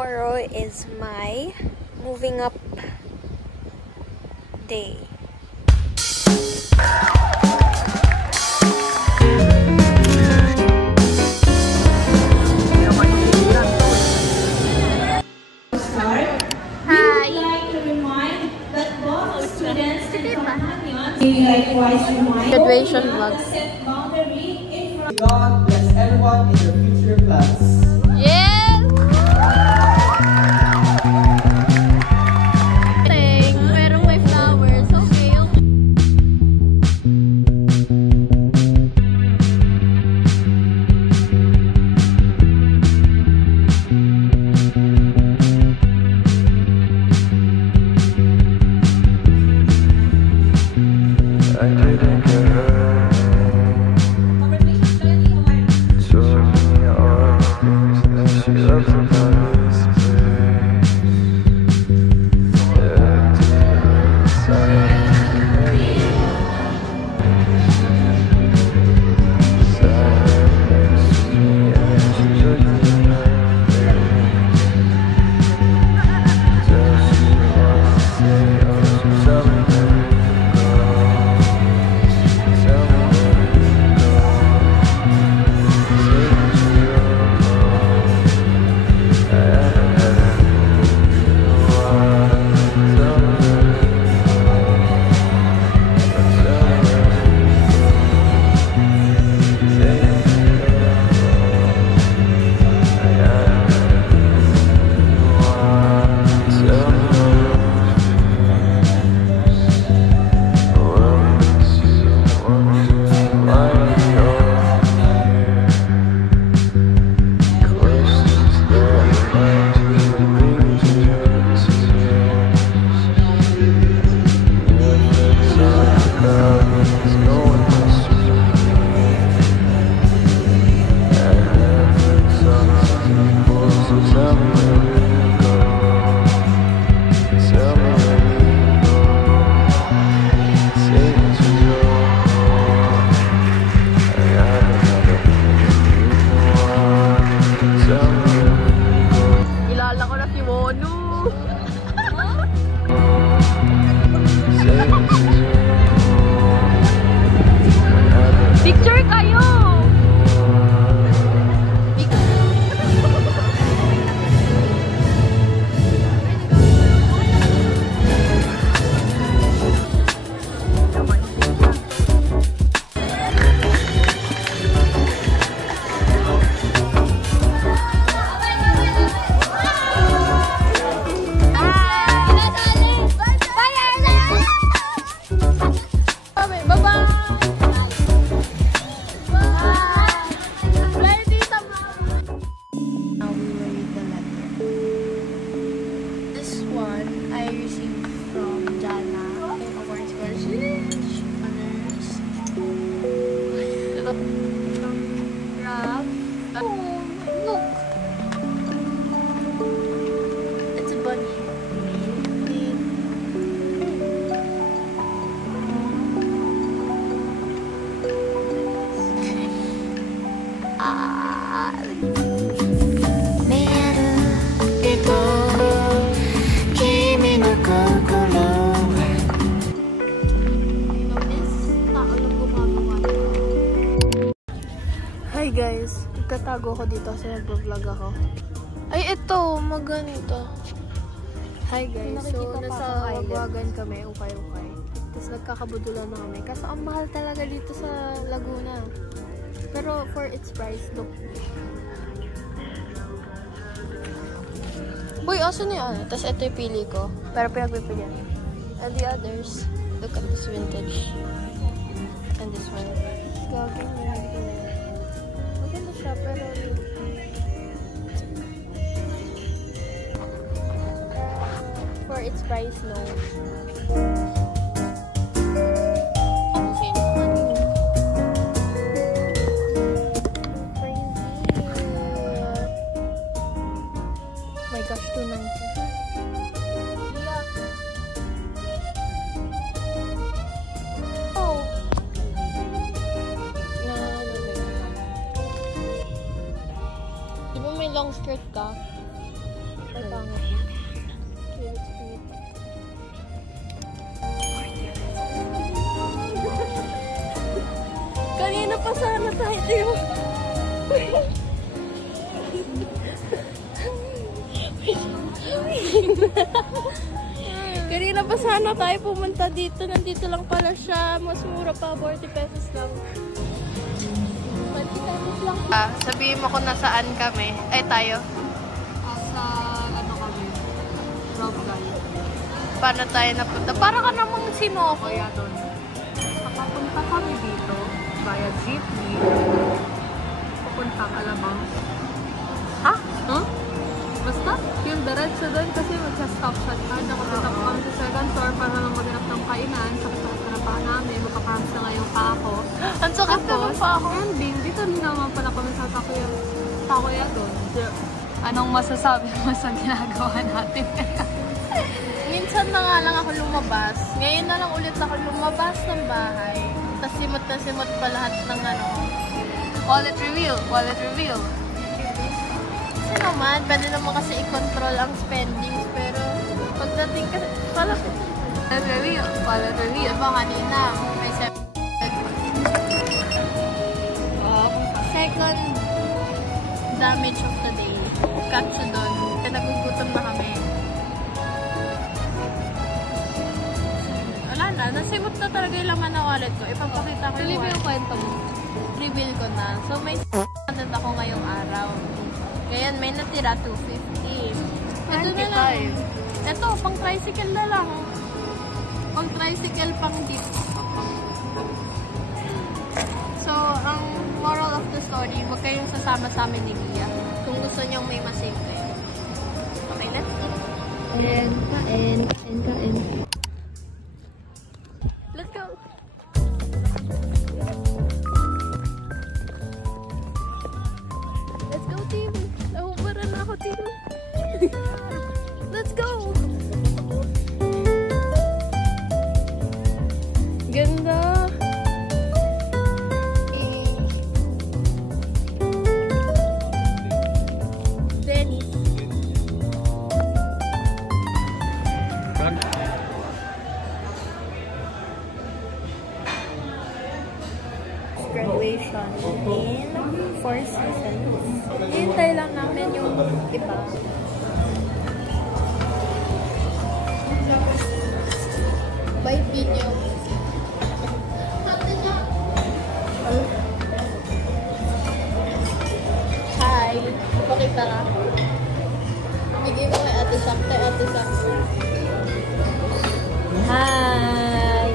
tomorrow is my moving up day. Graduation vlogs. God bless everyone in your future plans. Yes! Pero may flowers. Okay. I didn't get hurt. So many other things that she loves about this place. Yeah, deep inside. Sat next to me and she looked me in her face. Does she want to say, oh, so tell me where you go. Tell me where you go. Say that you go. I haven't had a move in a while. Tell me where you go. Tell me where you go. Say that you go. I haven't had a move in a while. Tell me where you go. Tell me where you go. Tell me where you go. Say that you go. I haven't had a move in a while. Tell me where you go. Kilala ko na si Wonu. Say that you go. I haven't Picture kayo! Hi guys, nagkatago ko dito kasi nag-vlog ako. Ay, ito, maganda. Hi guys, so nasa Wagwagan kami, ukay-ukay. Tapos nagkakabudulan na kami. Kaso ang mahal talaga dito sa Laguna. Pero for its price, look. Boy, asan yung ano? Tapos ito yung pili ko. Pero pinagpipilian. And the others, look at this vintage. And this one. Gagawin mo lang ito. Maganda siya, pero for its price, no. My gosh, 290. Oh. Di ba may long skirt ka? Ay, pangit. Okay, let's eat. Kanina pa sana tayo tayo. Kanina pa sana tayo pumunta dito. Nandito lang pala siya. Mas mura pa, 40 pesos lang. 40 pesos lang. Sabihin mo kung nasaan kami. Ay, tayo. Sa ano kami? Rock Valley. Paano tayo napunta? Para ka namang sinoko. Kaya doon. Nakapunta kami dito via jeepney. Pupunta ka lamang. Ha? Huh? Basta, yung diretso doon kasi magsa-stop siya. Nakapunta ko kami sa second floor para lang maghanap ng kainan. Sakit sa harapan namin. Magpaparams na ngayon pa ako. Ang sakit na lang pa ako. Ending, dito rin naman pala kami sa Takoya doon. Anong masasabi mo sa ginagawa natin ngayon? Minsan na nga lang ako lumabas. Ngayon na lang ulit ako lumabas ng bahay. Tapos simot na simot pa lahat ng ano. Wallet reveal! Wallet reveal! Kasi naman, pwede naman kasi i-control ang spendings. Pero pagdating kasi, pala Wallet reveal! Wallet reveal! diba kanina, may second damage of the day. Catch doon. Kaya nagugutom na kami. Wala na. Nasimot na talaga yung laman ng wallet ko. Ipapakita ko yung wallet. Yung kwento mo. Reveal ko na. So, may content ako ngayong araw. Ngayon, may natira 250. Ito na lang. Ito, pang tricycle na lang. Pang tricycle, pang jeep. So, ang moral of the story, huwag kayong sasama sa amin ni Mia. Kung gusto niyong may masave kayo. Okay, let's eat. Kain. Let's go! Let's go, team! Nahubaran na ako, team! Let's go! Ganda! Dennis. Graduation in 4 seasons. Hintay lang namin yung iba. By video. Hi! Pakita ka. Bigay mo kay Ate Sak. Kay Ate Sak. Hi!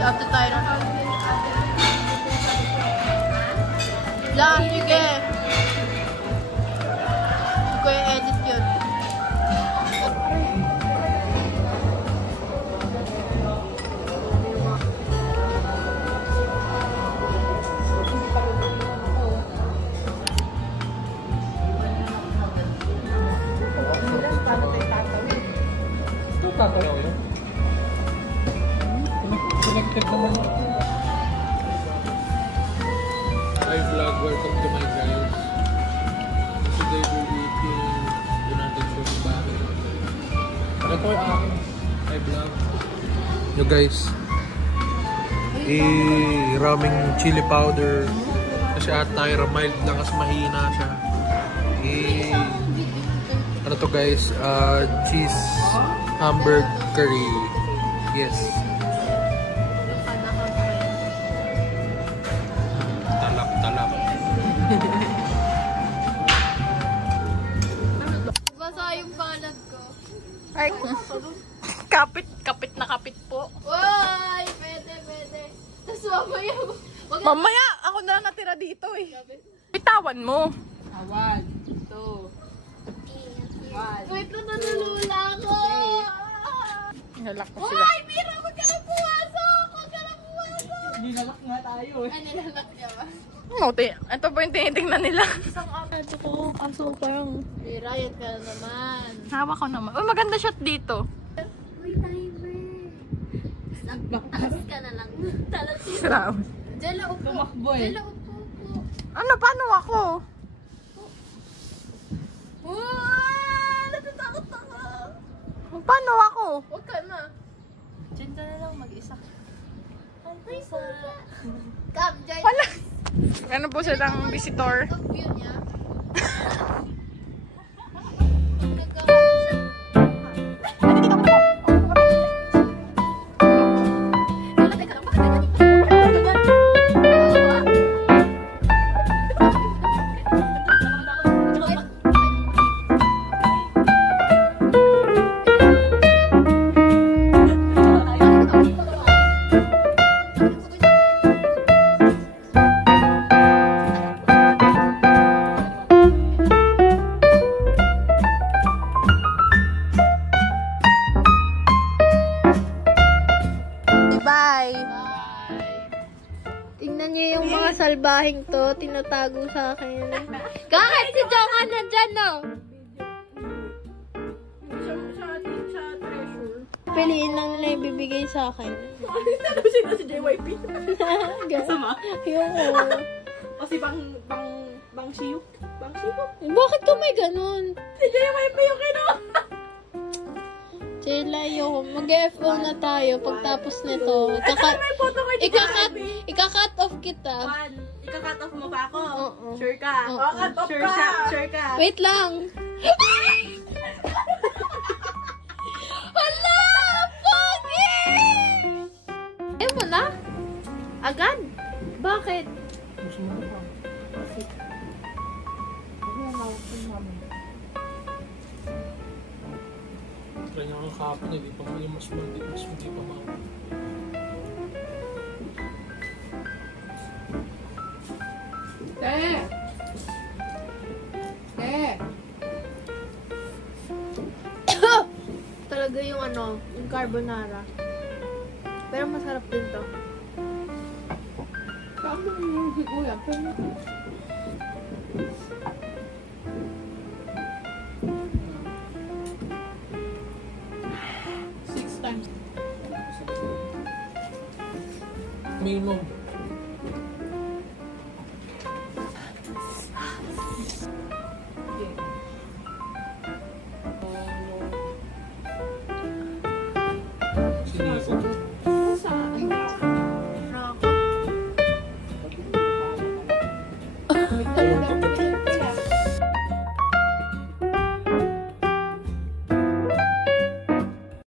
After tayo na. Lang, sige. Hindi ko yung edit yun. Paano tayo tatawin? Ito tatawin yun. Connected naman. Hi vlog, welcome to my guys. Today we'll be eating United Fruit Bagel. Ano to yung akin? Hi vlog. Yo guys, raming chili powder. Kasi Tyra mild lang kasi mahina siya. Ano to guys? Cheese hamburger curry. Yes. Talap. Basa yung pangalan ko. Ay, kapit na kapit po. Uy, pwede. Tapos mamaya, ako na lang natira dito eh. Bitawan mo. 1, 2, 1. Wait, nalulula ako. Nalak ko sila. Ay, Mira! Huwag ka na pumasok! Huwag ka na pumasok! Nilalak nga tayo eh. Ay, nilalak niya ba? Ito po yung tinitingnan nila. Isang ato ko. Kaso parang... Mira, yan ka na naman. Hawak ko naman. Uy, maganda shot dito. Uy, timer! Talas ka na lang. Talas yun. Sarap. Jella, upo. Tumakbo eh. Jella, upo. Ano, paano ako? Natatakot ako. Paano ako? Huwag ka na. Diyan ka na lang mag-isa. Ay, pusa. Come, join Wala. Ano po silang visitor? Ang view niya. Bye! Tingnan niyo yung mga salbahing to, tinatago sa akin. Kahit si Jonga na dyan, no? Piliin lang nila yung bibigay sa akin. Ano sino si JYP? Kasama? Yung O si Bang Shiyu? Bang Shiyu? Bakit ka may ganun? Si JYP yung kinuha! Chela, yung mag-FO na tayo pagtapos nito. May photo ko Ika-cut off kita. Ika-cut off mo pa ako? Oo. Sure ka? Oo. cut off ka! Sure ka? Wait lang. Hala! Pogi! Ayaw mo na? Agad? Bakit? Gusto mo na pa. Try niya ang kahapon, hindi pa yung mas hindi pa mawag. Talaga yung yung carbonara. Pero masarap din to. Paano yung higuya? Minimum.